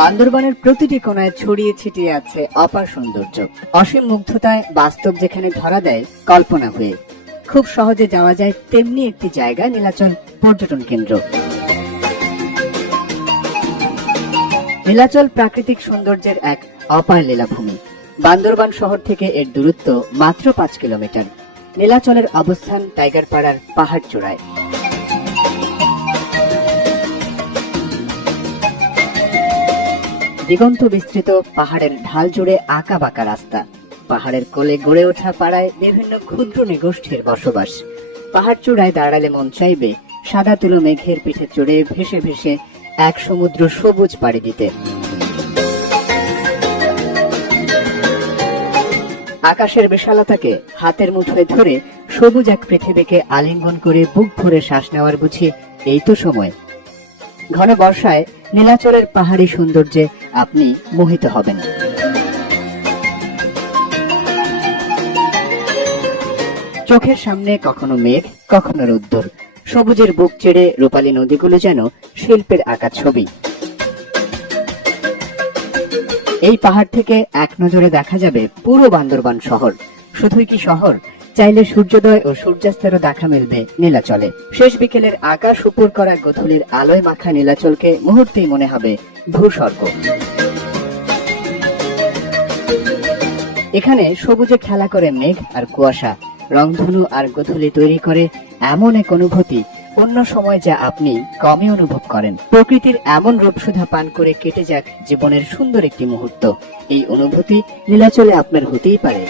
বান্দরবানের প্রতিটি কোণায় ছড়িয়ে ছিটিয়ে আছে অপার সৌন্দর্য, অসীম মুগ্ধতায় বাস্তব যেখানে ধরা দেয় কল্পনা হয়ে। খুব সহজে যাওয়া যায় তেমনি একটি জায়গা নীলাচল পর্যটন কেন্দ্র। নীলাচল প্রাকৃতিক সৌন্দর্যের এক অপার লীলাভূমি। বান্দরবান শহর থেকে এর দূরত্ব মাত্র 5 কিলোমিটার। নীলাচলের অবস্থান টাইগারপাড়ার পাহাড় চূড়ায়। দিগন্ত বিস্তৃত পাহাড়ের ঢাল জুড়ে আঁকা বাঁকা রাস্তা। পাহাড়ের কোলে গড়ে ওঠা পাড়ায় বিভিন্ন ক্ষুদ্র নৃগোষ্ঠীর বসবাস। পাহাড় চূড়ায় দাঁড়ালে মন চাইবে সাদা তুলো মেঘের পিঠে চড়ে ভেসে ভেসে এক সমুদ্র সবুজ পাড়ি দিতে। আকাশের বিশালতাকে হাতের মুঠোয় ধরে সবুজ এক পৃথিবীকে আলিঙ্গন করে বুক ভরে শ্বাস নেওয়ার বুঝি এই তো সময়। ঘন বর্ষায় নীলাচলের পাহাড়ি সৌন্দর্যে আপনি মোহিত হবেন। চোখের সামনে কখনো মেঘ, কখনো রোদ্দুর। সবুজের বুক চেড়ে রূপালী নদীগুলো যেন শিল্পের আঁকা ছবি। এই পাহাড় থেকে এক নজরে দেখা যাবে পুরো বান্দরবান শহর। শুধুই কি শহর, চাইলে সূর্যোদয় ও সূর্যাস্তেরও দেখা মিলবে নীলাচলে। শেষ বিকেলের আকাশ উপর করা গোধূলির আলোয় মাখা নীলাচলকে মুহূর্তেই মনে হবে ভূস্বর্গ। এখানে সবুজে খেলা করে মেঘ আর কুয়াশা, রংধনু আর গোধূলি তৈরি করে এমন এক অনুভূতি অন্য সময় যা আপনি কমই অনুভব করেন। প্রকৃতির এমন রূপসুধা পান করে কেটে যাক জীবনের সুন্দর একটি মুহূর্ত। এই অনুভূতি নীলাচলে আপনার হতেই পারে।